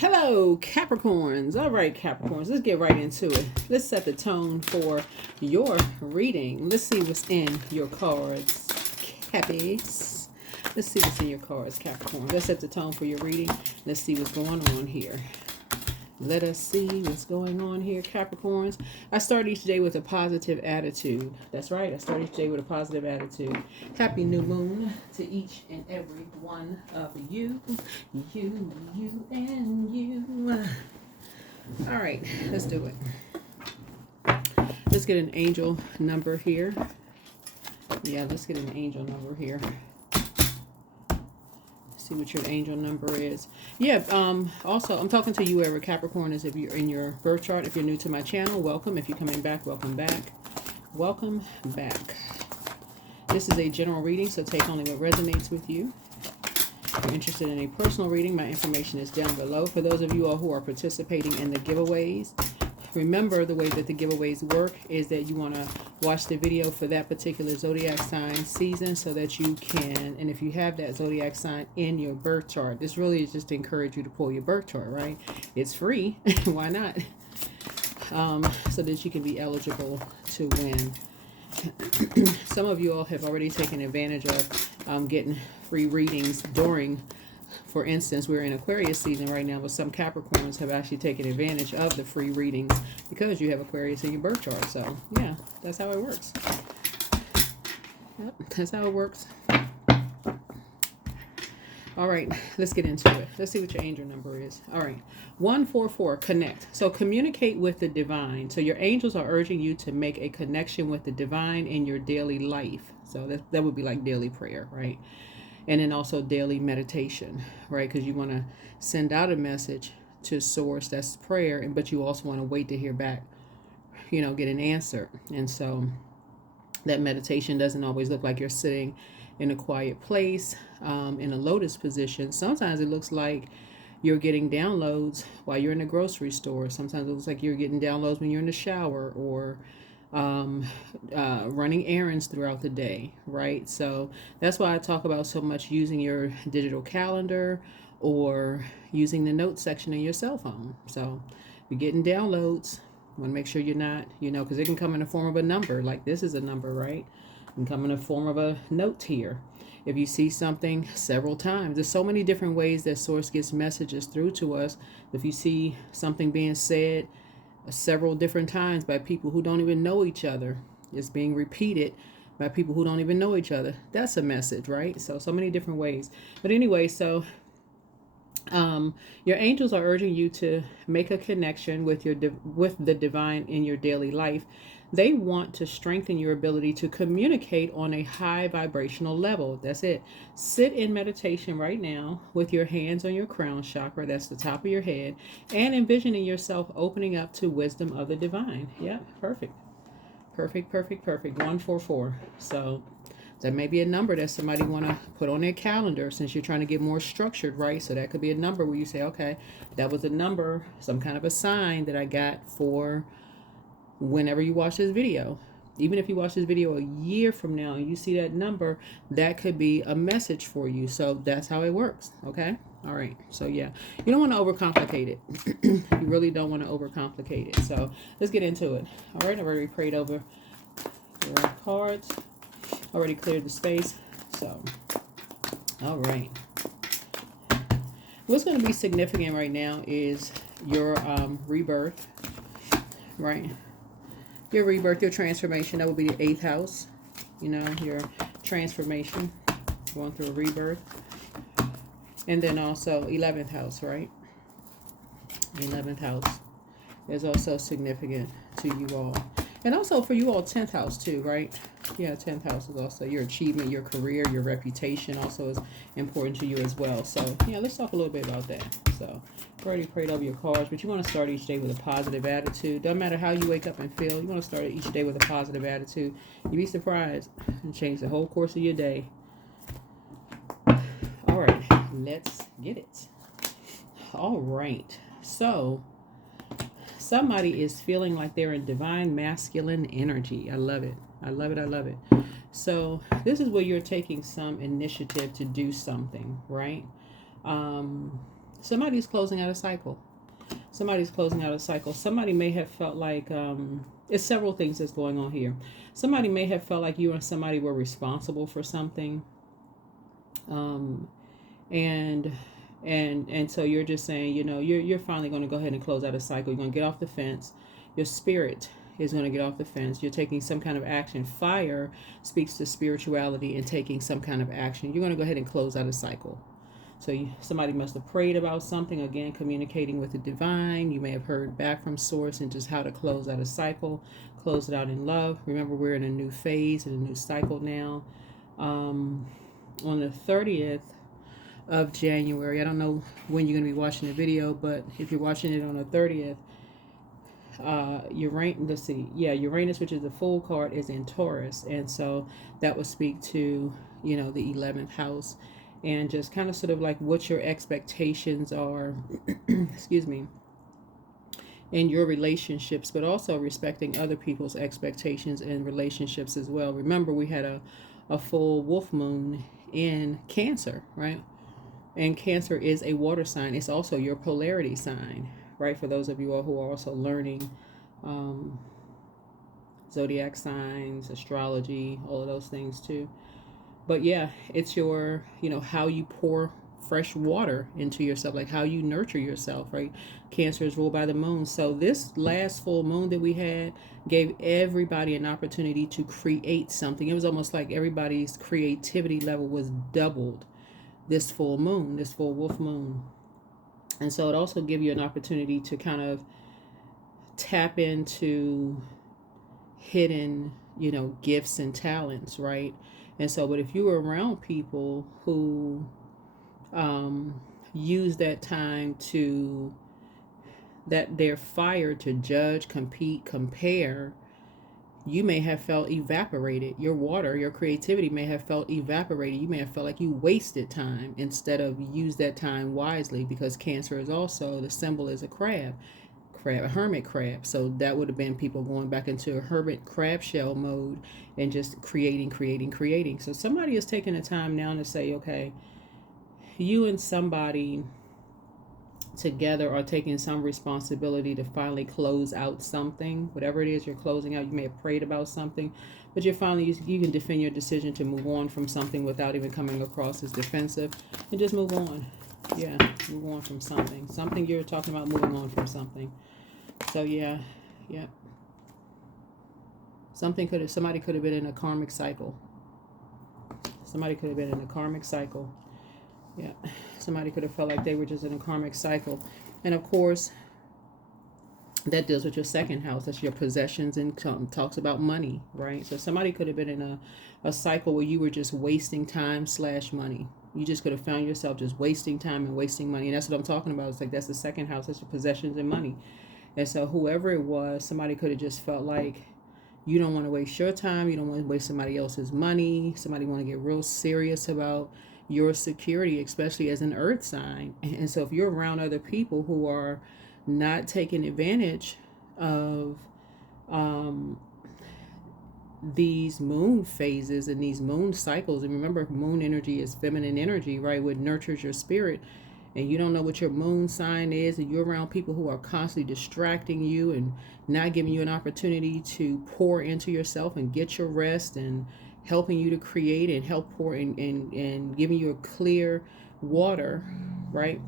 Hello, Capricorns. All right, Capricorns, let's get right into it. Let's set the tone for your reading. Let's see what's in your cards, Cappies. Let's see what's in your cards, Capricorn. Let's set the tone for your reading. Let's see what's going on here. Let us see what's going on here, Capricorns. I start each day with a positive attitude. That's right. I start each day with a positive attitude. Happy new moon to each and every one of you. You, and you. All right. Let's do it. Let's get an angel number here. Yeah, let's get an angel number here. See what your angel number is. Yeah, also I'm talking to you wherever Capricorn is. If you're in your birth chart, if you're new to my channel, welcome. If you're coming back, welcome back. Welcome back. This is a general reading, so take only what resonates with you. If you're interested in a personal reading, my information is down below. For those of you all who are participating in the giveaways, remember the way that the giveaways work is that you want to watch the video for that particular zodiac sign season so that you can, and if you have that zodiac sign in your birth chart, this really is just to encourage you to pull your birth chart, right? It's free. Why not? So that you can be eligible to win. Some of you all have already taken advantage of getting free readings during, for instance, we're in Aquarius season right now, but some Capricorns have actually taken advantage of the free readings because you have Aquarius in your birth chart. So, yeah, that's how it works. Yep, that's how it works. All right, let's get into it. Let's see what your angel number is. All right, 144, connect. So communicate with the divine. So your angels are urging you to make a connection with the divine in your daily life. So that would be like daily prayer, right? And then also daily meditation, right? Because you want to send out a message to source, that's prayer, but you also want to wait to hear back, get an answer. And so that meditation doesn't always look like you're sitting in a quiet place, in a lotus position. Sometimes it looks like you're getting downloads while you're in the grocery store. Sometimes it looks like you're getting downloads when you're in the shower or running errands throughout the day, right? So that's why I talk about so much using your digital calendar or using the notes section in your cell phone. So if you're getting downloads, you want to make sure you're not, because it can come in the form of a number, like this is a number, right? It can come in the form of a note here. If you see something several times, there's so many different ways that source gets messages through to us. If you see something being said several different times by people who don't even know each other, it's being repeated by people who don't even know each other, that's a message, right? So many different ways. But anyway, so your angels are urging you to make a connection with the divine in your daily life. They want to strengthen your ability to communicate on a high vibrational level. That's it. Sit in meditation right now with your hands on your crown chakra, that's the top of your head, and envisioning yourself opening up to wisdom of the divine. Yeah, perfect. Perfect, perfect, perfect. 144. So that may be a number that somebody want to put on their calendar since you're trying to get more structured, right? So that could be a number where you say, okay, that was a number, some kind of a sign that I got for whenever you watch this video. Even if you watch this video a year from now and you see that number, that could be a message for you. So that's how it works, okay? All right, so yeah, you don't want to overcomplicate it. You really don't want to overcomplicate it. So let's get into it. All right, I've already prayed over your cards. Already cleared the space. So, all right. What's going to be significant right now is your rebirth, right? Your rebirth, your transformation. That would be the 8th house. Your transformation, going through a rebirth. And then also 11th house, right? 11th house is also significant to you all. And also for you all, 10th house too, right? Yeah, 10th house is also your achievement, your career, your reputation also is important to you as well. So, yeah, let's talk a little bit about that. So, I've already prayed over your cards, but you want to start each day with a positive attitude. Doesn't matter how you wake up and feel. You want to start each day with a positive attitude. You'd be surprised and change the whole course of your day. All right, let's get it. All right. So, somebody is feeling like they're in divine masculine energy. I love it. I love it. I love it. So this is where you're taking some initiative to do something, right? somebody's closing out a cycle. Somebody's closing out a cycle. Somebody may have felt like it's several things that's going on here. Somebody may have felt like you and somebody were responsible for something, and so you're just saying, you know, you're finally going to go ahead and close out a cycle. You're going to get off the fence. Your spirit is going to get off the fence. You're taking some kind of action. Fire speaks to spirituality and taking some kind of action. You're going to go ahead and close out a cycle. So somebody must have prayed about something, again, communicating with the divine. You may have heard back from source and just how to close out a cycle, close it out in love. Remember, we're in a new phase and a new cycle now. On the 30th of January, I don't know when you're going to be watching the video, but if you're watching it on the 30th, Uranus, which is the full card, is in Taurus. And so that would speak to, you know, the 11th house. And just kind of sort of like what your expectations are, excuse me, in your relationships, but also respecting other people's expectations and relationships as well. Remember, we had a full wolf moon in Cancer, right? And Cancer is a water sign. It's also your polarity sign, right? For those of you all who are also learning zodiac signs, astrology, all of those things too. But yeah, it's your, you know, how you pour fresh water into yourself, like how you nurture yourself, right? Cancer is ruled by the moon. So this last full moon that we had gave everybody an opportunity to create something. It was almost like everybody's creativity level was doubled this full moon, this full wolf moon. And so it also gives you an opportunity to kind of tap into hidden, you know, gifts and talents, right? And so, but if you were around people who use that time to, that they're fired to judge, compete, compare, you may have felt evaporated. Your water, your creativity may have felt evaporated. You may have felt like you wasted time instead of use that time wisely, because Cancer is also, the symbol is a crab, a hermit crab. So that would have been people going back into a hermit crab shell mode and just creating. So somebody is taking the time now to say, okay, you and somebody together are taking some responsibility to finally close out something, whatever it is you're closing out. You may have prayed about something, but you're finally, you can defend your decision to move on from something without even coming across as defensive, and just move on. Yeah, move on from something you're talking about, moving on from something. So yeah. Somebody could have been in a karmic cycle. Yeah. Somebody could have felt like they were just in a karmic cycle. And of course, that deals with your second house. That's your possessions and talks about money, right? So somebody could have been in a cycle where you were just wasting time / money. You just could have found yourself just wasting time and wasting money. And that's what I'm talking about. It's like, that's the second house. That's your possessions and money. And so whoever it was, somebody could have just felt like you don't want to waste your time. You don't want to waste somebody else's money. Somebody want to get real serious about your security, especially as an earth sign. And so if you're around other people who are not taking advantage of these moon phases and these moon cycles, and remember, moon energy is feminine energy, right? What nurtures your spirit. And you don't know what your moon sign is, and you're around people who are constantly distracting you and not giving you an opportunity to pour into yourself and get your rest, and helping you to create and help pour and giving you a clear water, right?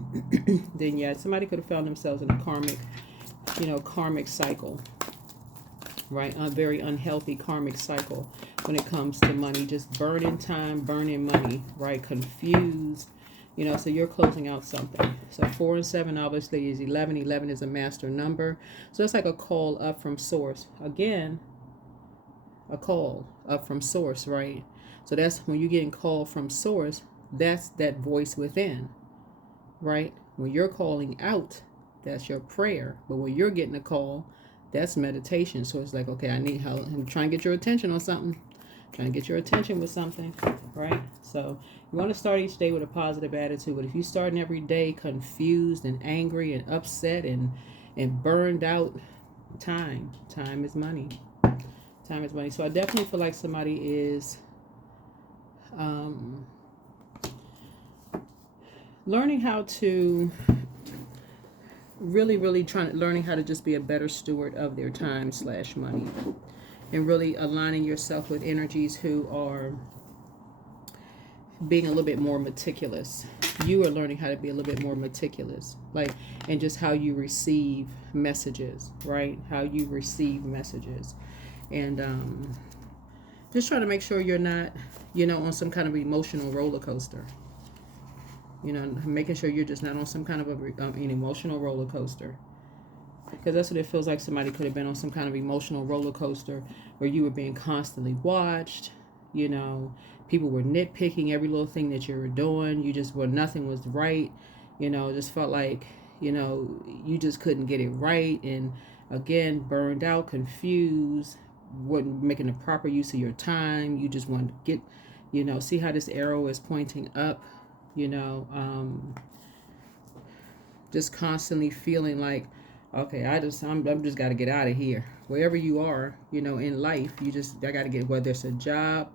Then yeah, somebody could have found themselves in a karmic cycle, right? A very unhealthy karmic cycle when it comes to money, just burning time, burning money, right? Confused. So you're closing out something. So 4 and 7 obviously is 11. 11 is a master number. So it's like a call up from source. Again, a call up from source, right? So that's when you're getting called from source, that's that voice within, right? When you're calling out, that's your prayer. But when you're getting a call, that's meditation. So it's like, okay, I need help. I'm trying to get your attention on something. Trying to get your attention with something, right? So you want to start each day with a positive attitude. But if you're starting every day confused and angry and upset and burned out, time is money. Time is money. So I definitely feel like somebody is learning how to really learning how to just be a better steward of their time / money, and really aligning yourself with energies who are being a little bit more meticulous. You are learning how to be a little bit more meticulous, like, and just how you receive messages, right? How you receive messages. And just try to make sure you're not, on some kind of emotional roller coaster. Making sure you're just not on some kind of an emotional roller coaster. Because that's what it feels like. Somebody could have been on some kind of emotional roller coaster where you were being constantly watched. People were nitpicking every little thing that you were doing. Nothing was right. Just felt like, you just couldn't get it right. And again, burned out, confused, wasn't making the proper use of your time. You just wanted to get, see how this arrow is pointing up, just constantly feeling like, okay, I'm just got to get out of here. Wherever you are, in life, I got to get, whether it's a job,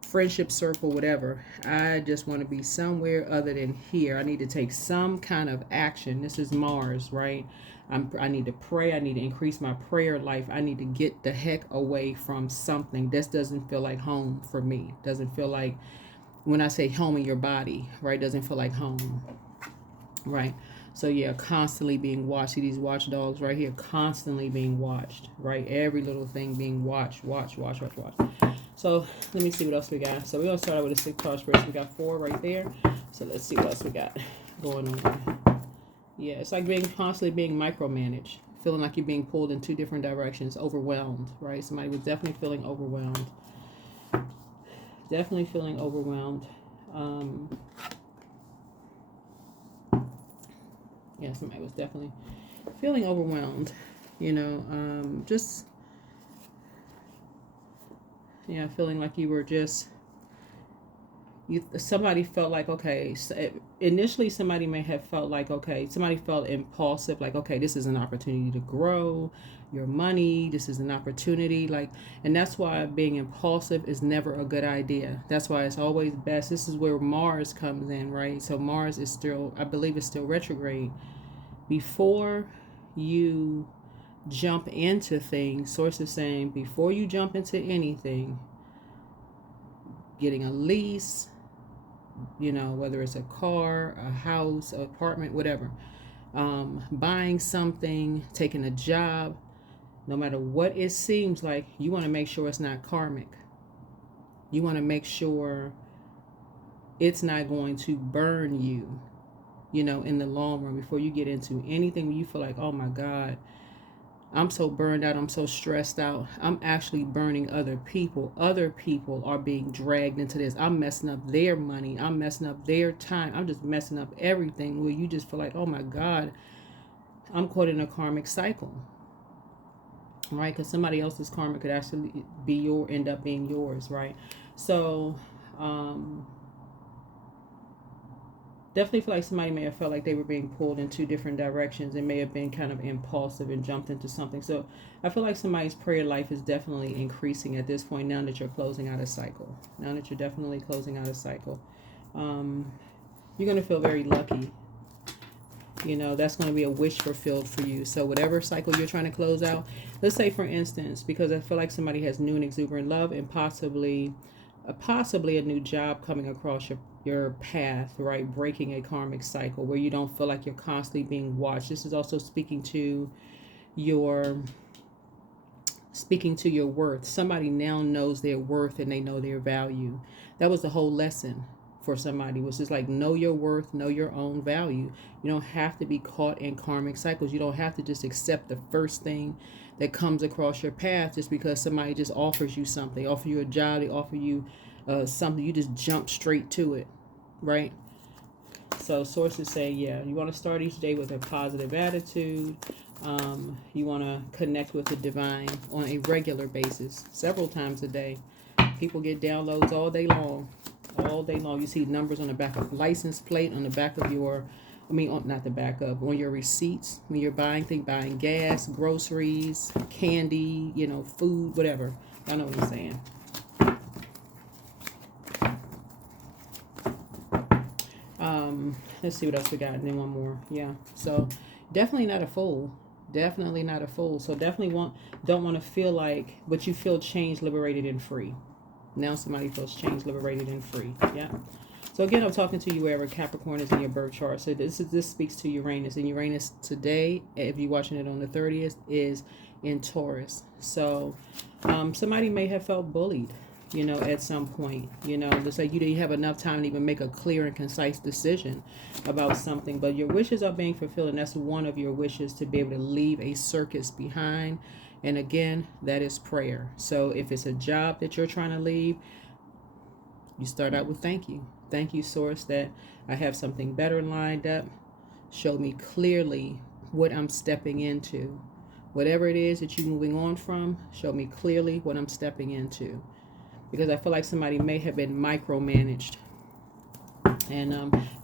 friendship circle, whatever. I just want to be somewhere other than here. I need to take some kind of action. This is Mars, right? I need to pray. I need to increase my prayer life. I need to get the heck away from something. This doesn't feel like home for me. Doesn't feel like, when I say home in your body, right? Doesn't feel like home, right? So yeah, constantly being watched. See these watchdogs right here, constantly being watched, right? Every little thing being watched. So let me see what else we got. So we're going to start out with a 6 card spread. So we got 4 right there. So let's see what else we got going on. Yeah, it's like constantly being micromanaged. Feeling like you're being pulled in 2 different directions. Overwhelmed, right? Somebody was definitely feeling overwhelmed. Definitely feeling overwhelmed. Yeah, somebody was definitely feeling overwhelmed. Just... yeah, feeling like you were just, somebody felt like, okay, initially somebody may have felt like, okay, somebody felt impulsive, like, okay, this is an opportunity to grow your money, this is an opportunity, like, and that's why being impulsive is never a good idea. That's why it's always best, this is where Mars comes in, right? So Mars is still, I believe it's still retrograde. Before you jump into things, source is saying, before you jump into anything, getting a lease, whether it's a car, a house, an apartment, whatever, buying something, taking a job, no matter what it seems like, you want to make sure it's not karmic. You want to make sure it's not going to burn you, in the long run, before you get into anything where you feel like, oh my God, I'm so burned out, I'm so stressed out, I'm actually burning other people. Other people are being dragged into this. I'm messing up their money. I'm messing up their time. I'm just messing up everything, where you just feel like, oh my God, I'm caught in a karmic cycle, right? Because somebody else's karma could actually end up being yours, right? So, definitely feel like somebody may have felt like they were being pulled in 2 different directions and may have been kind of impulsive and jumped into something. So I feel like somebody's prayer life is definitely increasing at this point, now that you're closing out a cycle. Now that you're definitely closing out a cycle. You're going to feel very lucky. That's going to be a wish fulfilled for you. So whatever cycle you're trying to close out, let's say for instance, because I feel like somebody has new and exuberant love and possibly a new job coming across your path, right? Breaking a karmic cycle where you don't feel like you're constantly being watched. This is also speaking to your worth. Somebody now knows their worth and they know their value. That was the whole lesson for somebody, was just like, know your worth, know your own value. You don't have to be caught in karmic cycles. You don't have to just accept the first thing that comes across your path just because somebody just offers you something. They offer you a job, they offer you something, you just jump straight to it, right? So sources say, yeah, you want to start each day with a positive attitude. You want to connect with the divine on a regular basis, several times a day. People get downloads all day long. You see numbers on the back of license plate, on the back of your, not the back of, on your receipts when you're buying gas, groceries, candy, food, whatever. Y'all know what I'm saying. Let's see what else we got, and then one more. Yeah, so definitely not a fool. Definitely not a fool. So definitely don't want to feel like, but you feel changed, liberated, and free. Now somebody feels changed, liberated, and free. Yeah. So again, I'm talking to you wherever Capricorn is in your birth chart. So this speaks to Uranus, and Uranus today, if you're watching it on the 30th, is in Taurus. So somebody may have felt bullied, you know, at some point. You know, just like you didn't have enough time to even make a clear and concise decision about something. But your wishes are being fulfilled, and that's one of your wishes, to be able to leave a circus behind. And again, that is prayer. So if it's a job that you're trying to leave, you start out with thank you. Thank you, Source, that I have something better lined up. Show me clearly what I'm stepping into. Whatever it is that you're moving on from, show me clearly what I'm stepping into. Because I feel like somebody may have been micromanaged. And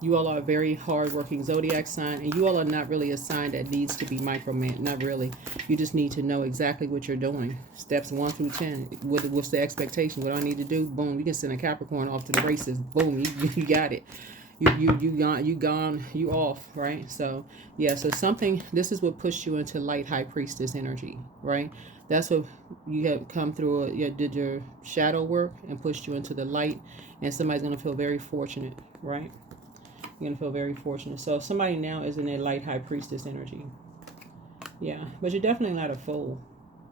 you all are a very hardworking zodiac sign, and you all are not really a sign that needs to be micromanaged. Not really. You just need to know exactly what you're doing. Steps 1 through 10. What's the expectation? What I need to do? Boom. You can send a Capricorn off to the races. Boom. You got it. You off, right? So yeah. So something. This is what pushed you into light high priestess energy, right? That's what you have come through. You did your shadow work and pushed you into the light, and somebody's gonna feel very fortunate, right? You're gonna feel very fortunate. So somebody now is in their light high priestess energy. Yeah, but you're definitely not a fool.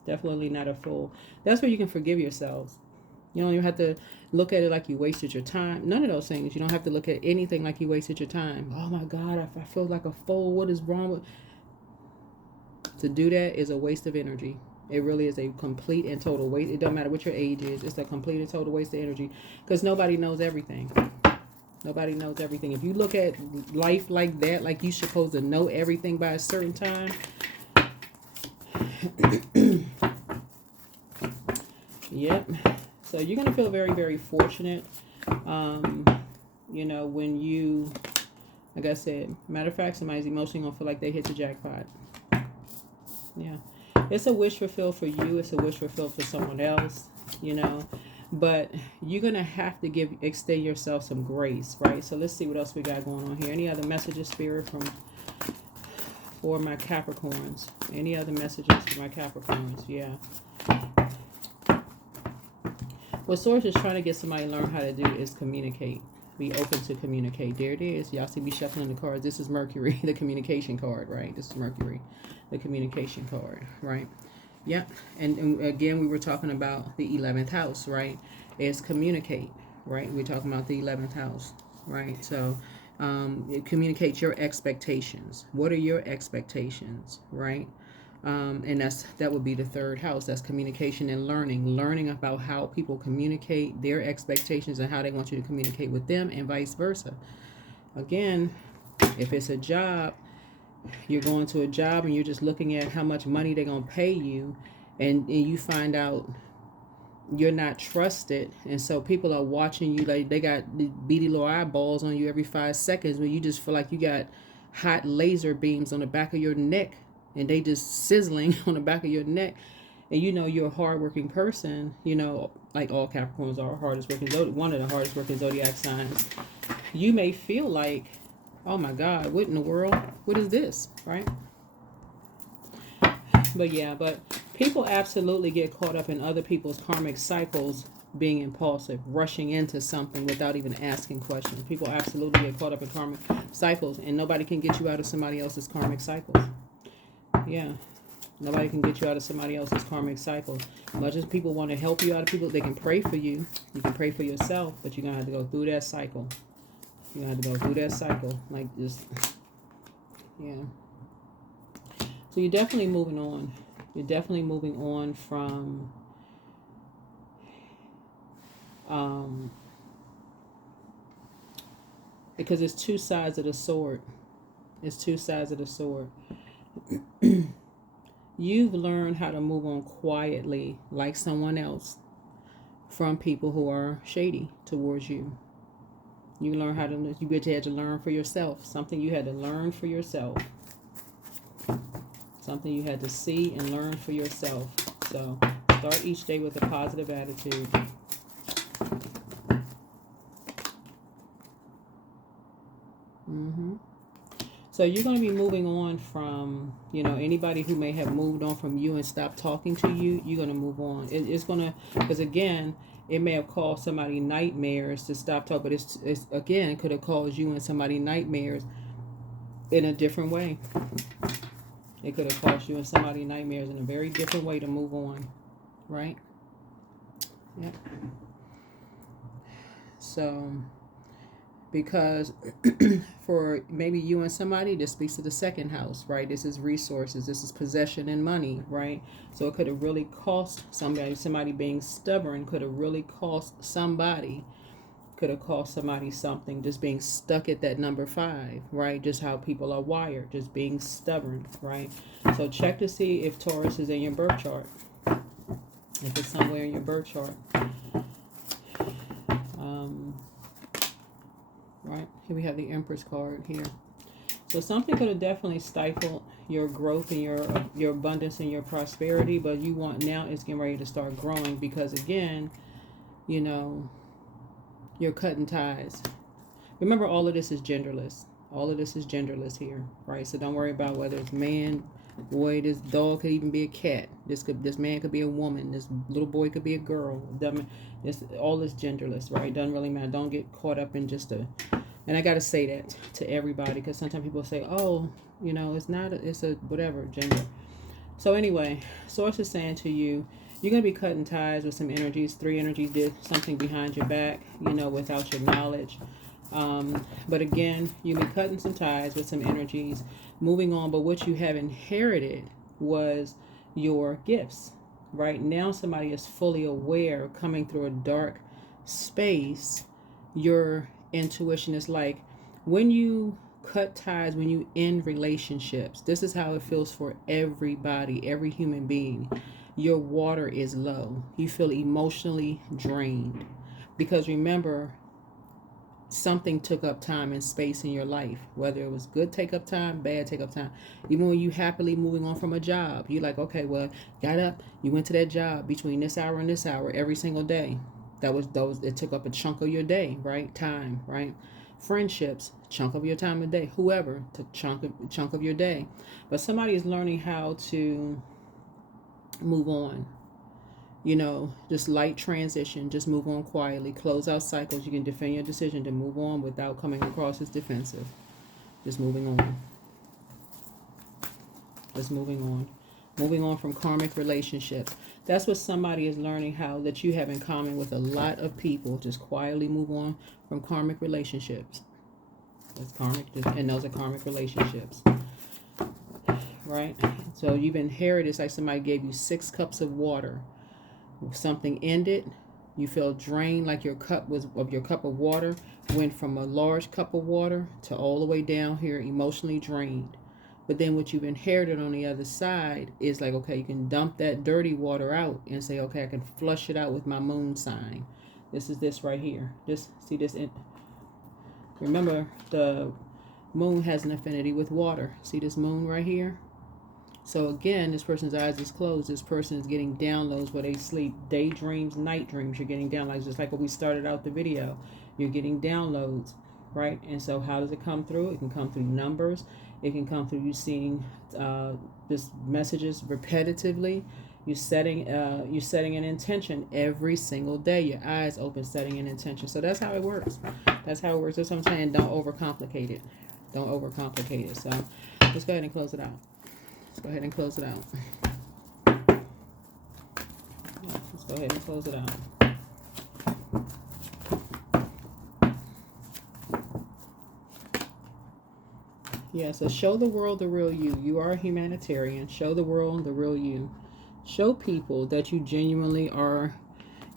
Definitely not a fool. That's where you can forgive yourselves. You don't even have to look at it like you wasted your time. None of those things. You don't have to look at anything like you wasted your time. Oh my God, I feel like a fool. What is wrong with... To do that is a waste of energy. It really is a complete and total waste. It doesn't matter what your age is. It's a complete and total waste of energy, because nobody knows everything. Nobody knows everything. If you look at life like that, like you're supposed to know everything by a certain time, yep. So you're going to feel very, very fortunate, you know, when you, like I said, matter of fact, somebody's emotionally going to feel like they hit the jackpot. Yeah. It's a wish fulfilled for you. It's a wish fulfilled for someone else, you know. But you're going to have to extend yourself some grace, right? So let's see what else we got going on here. Any other messages, Spirit, for my Capricorns? Any other messages for my Capricorns? Yeah. What Source is trying to get somebody to learn how to do is communicate. Be open to communicate. There it is. Y'all see me shuffling the cards. This is Mercury, the communication card, right? This is Mercury, the communication card, right? Yeah. And again, we were talking about the 11th house, right? Is communicate, right? We're talking about the 11th house, right? So communicate your expectations. What are your expectations, right? And that would be the 3rd house. That's communication and learning about how people communicate, their expectations, and how they want you to communicate with them, and vice versa. Again, if it's a job, you're going to a job and you're just looking at how much money they're going to pay you, and you find out you're not trusted, and so people are watching you like they got the beady little eyeballs on you every 5 seconds, when you just feel like you got hot laser beams on the back of your neck, and they just sizzling on the back of your neck. And you know you're a hardworking person, you know, like all Capricorns are hardest working, one of the hardest working zodiac signs. You may feel like, oh my God, what in the world? What is this, right? But yeah, but people absolutely get caught up in other people's karmic cycles, being impulsive, rushing into something without even asking questions. People absolutely get caught up in karmic cycles, and nobody can get you out of somebody else's karmic cycles. Yeah. Nobody can get you out of somebody else's karmic cycle. Much as people want to help you out of people, they can pray for you. You can pray for yourself, but you're going to have to go through that cycle. You're going to have to go through that cycle. Like this. Yeah. So you're definitely moving on. You're definitely moving on from because it's 2 sides of the sword. It's 2 sides of the sword. You've learned how to move on quietly, like someone else, from people who are shady towards you. You learn how to, you had to learn for yourself. Something you had to learn for yourself. Something you had to see and learn for yourself. So start each day with a positive attitude. So you're going to be moving on from, you know, anybody who may have moved on from you and stopped talking to you. You're going to move on. It's going to, because again, it may have caused somebody nightmares to stop talking, but it's again, it could have caused you and somebody nightmares in a different way. It could have caused you and somebody nightmares in a very different way to move on, right? Yep. So, because for maybe you and somebody, this speaks to the second house, right? This is resources, this is possession and money, right? So it could have really cost somebody being stubborn could have really cost somebody, could have cost somebody something, just being stuck at that number 5, right? Just how people are wired, just being stubborn, right? So check to see if Taurus is in your birth chart, if it's somewhere in your birth chart. Right, here we have the Empress card here. So something could have definitely stifled your growth and your abundance and your prosperity, but you want now it's getting ready to start growing, because again, you know, you're cutting ties. Remember, all of this is genderless. All of this is genderless here, right? So don't worry about whether it's man, boy. This dog could even be a cat. This man could be a woman. This little boy could be a girl. This all is genderless, right? Doesn't really matter. Don't get caught up in just and I got to say that to everybody, because sometimes people say, oh, you know, it's a whatever gender. So anyway, Source is saying to you, you're going to be cutting ties with some energies. 3 energies did something behind your back, you know, without your knowledge. But again, you'll be cutting some ties with some energies, moving on. But what you have inherited was your gifts. Right now, somebody is fully aware, coming through a dark space. Your intuition is like, when you cut ties, when you end relationships, this is how it feels for everybody, every human being. Your water is low. You feel emotionally drained, because remember, something took up time and space in your life, whether it was good take up time, bad take up time. Even when you happily moving on from a job, you're like, okay, well, got up, you went to that job between this hour and this hour every single day. It took up a chunk of your day, right? Time, right? Friendships, chunk of your time a day. Whoever, took chunk of your day. But somebody is learning how to move on. You know, just light transition, just move on quietly, close out cycles. You can defend your decision to move on without coming across as defensive. Just moving on. Just moving on. Moving on from karmic relationships. That's what somebody is learning, how that you have in common with a lot of people. Just quietly move on from karmic relationships. That's karmic, and those are karmic relationships. Right? So you've inherited, it's like somebody gave you 6 cups of water. Something ended, you feel drained, like your cup of water went from a large cup of water to all the way down here, emotionally drained. But then what you've inherited on the other side is like, okay, you can dump that dirty water out and say, okay, I can flush it out with my moon sign. This is this right here. Remember, the moon has an affinity with water. See this moon right here? So again, this person's eyes is closed. This person is getting downloads where they sleep. Daydreams, night dreams. You're getting downloads, just like when we started out the video. You're getting downloads, right? And so how does it come through? It can come through numbers. It can come through you seeing this messages repetitively. You're setting an intention every single day. Your eyes open, setting an intention. So that's how it works. That's how it works. That's what I'm saying. Don't overcomplicate it. Don't overcomplicate it. So let's go ahead and close it out. Go ahead and close it out. Let's go ahead and close it out. Yeah, so show the world the real you. You are a humanitarian. Show the world the real you. Show people that you genuinely are,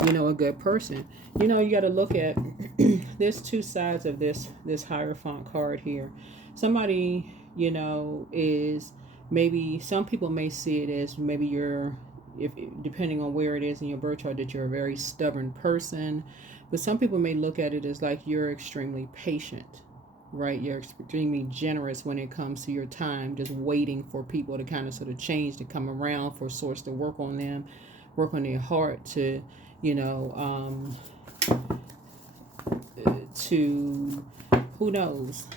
you know, a good person. You know, you got to look at, there's 2 sides of this Hierophant card here. Somebody, you know, is, maybe some people may see it as maybe depending on where it is in your birth chart, that you're a very stubborn person. But some people may look at it as like you're extremely patient, right? You're extremely generous when it comes to your time, just waiting for people to kind of sort of change, to come around, for Source to work on them, work on their heart, to, you know, to, who knows?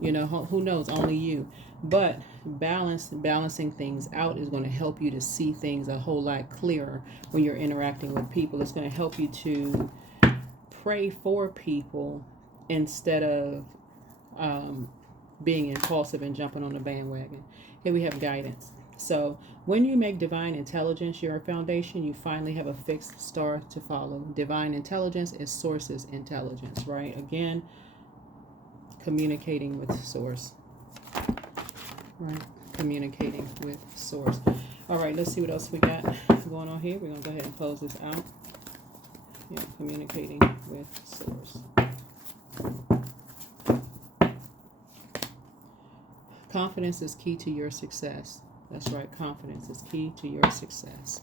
You know, who knows? Only you. But balancing things out is going to help you to see things a whole lot clearer when you're interacting with people. It's going to help you to pray for people instead of being impulsive and jumping on the bandwagon. Here we have guidance. So when you make divine intelligence your foundation, you finally have a fixed star to follow. Divine intelligence is source's intelligence, right? Again, communicating with source, right? Communicating with source. All right, let's see what else we got going on here. We're going to go ahead and close this out. Yeah, communicating with source. Confidence is key to your success. That's right, confidence is key to your success.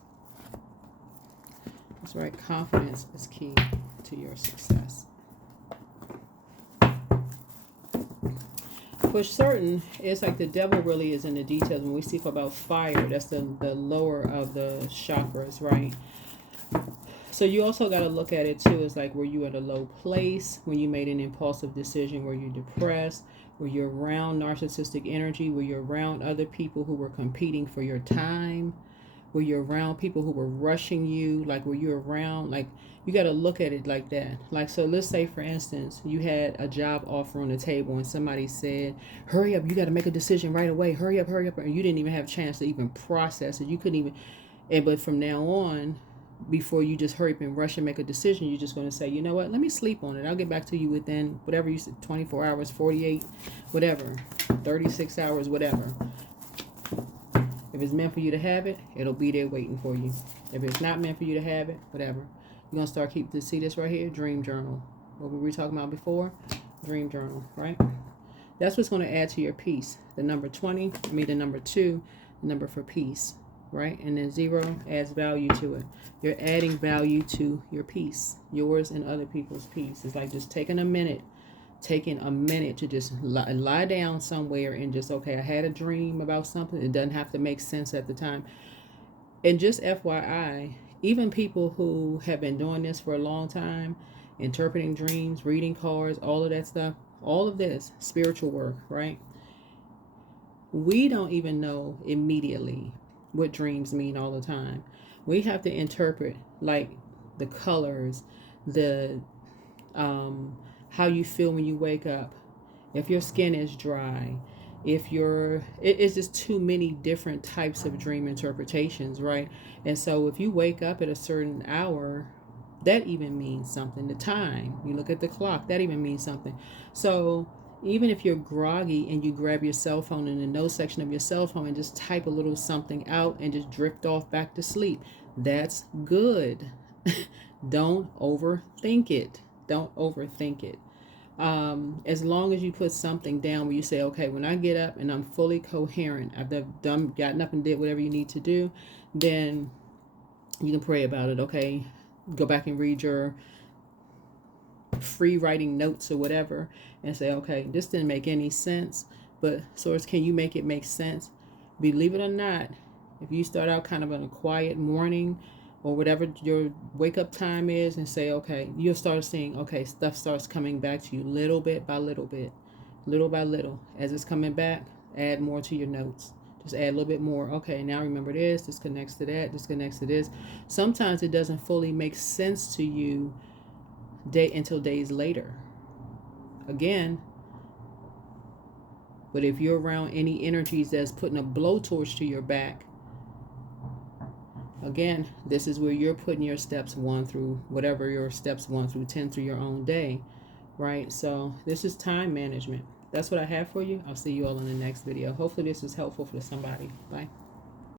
That's right, confidence is key to your success. For certain, it's like the devil really is in the details. When we speak about fire, that's the lower of the chakras, right? So you also got to look at it too as like, were you at a low place when you made an impulsive decision? Were you depressed? Were you around narcissistic energy? Were you around other people who were competing for your time? Were you around people who were rushing you? Like, were you around, like, you got to look at it like that. Like, so let's say, for instance, you had a job offer on the table and somebody said, hurry up, you got to make a decision right away. Hurry up, hurry up. And you didn't even have a chance to even process it. You couldn't even, but from now on, before you just hurry up and rush and make a decision, you're just going to say, you know what, let me sleep on it. I'll get back to you within whatever you said, 24 hours, 48, whatever, 36 hours, whatever. If it's meant for you to have it, it'll be there waiting for you. If it's not meant for you to have it, whatever. You're going to start see this right here, dream journal. What we were talking about before, dream journal, right? That's what's going to add to your peace. The number 20, the number 2, the number for peace. Right? And then 0 adds value to it. You're adding value to your peace, yours and other people's peace. It's like just taking a minute to just lie down somewhere and just, okay, I had a dream about something. It doesn't have to make sense at the time. And just FYI, even people who have been doing this for a long time, interpreting dreams, reading cards, all of that stuff, all of this spiritual work, right? We don't even know immediately what dreams mean all the time. We have to interpret like the colors, the how you feel when you wake up, if your skin is dry, if it's just too many different types of dream interpretations, right? And so if you wake up at a certain hour, that even means something. The time, you look at the clock, that even means something. So even if you're groggy and you grab your cell phone in the notes section of your cell phone and just type a little something out and just drift off back to sleep, that's good. Don't overthink it. Don't overthink it. As long as you put something down where you say, okay, when I get up and I'm fully coherent, I've gotten up and did whatever you need to do, then you can pray about it. Okay, go back and read your free writing notes or whatever and say, okay, this didn't make any sense, but source, can you make it make sense? Believe it or not, if you start out kind of in a quiet morning or whatever your wake up time is and say, okay, you'll start seeing, okay, stuff starts coming back to you little bit by little bit, little by little. As it's coming back, add more to your notes. Just add a little bit more. Okay, now remember this connects to that, this connects to this. Sometimes it doesn't fully make sense to you until days later. Again, but if you're around any energies that's putting a blowtorch to your back, again, this is where you're putting your steps 1 through whatever your steps 1 through 10 through your own day, right? So this is time management. That's what I have for you. I'll see you all in the next video. Hopefully this is helpful for somebody. Bye.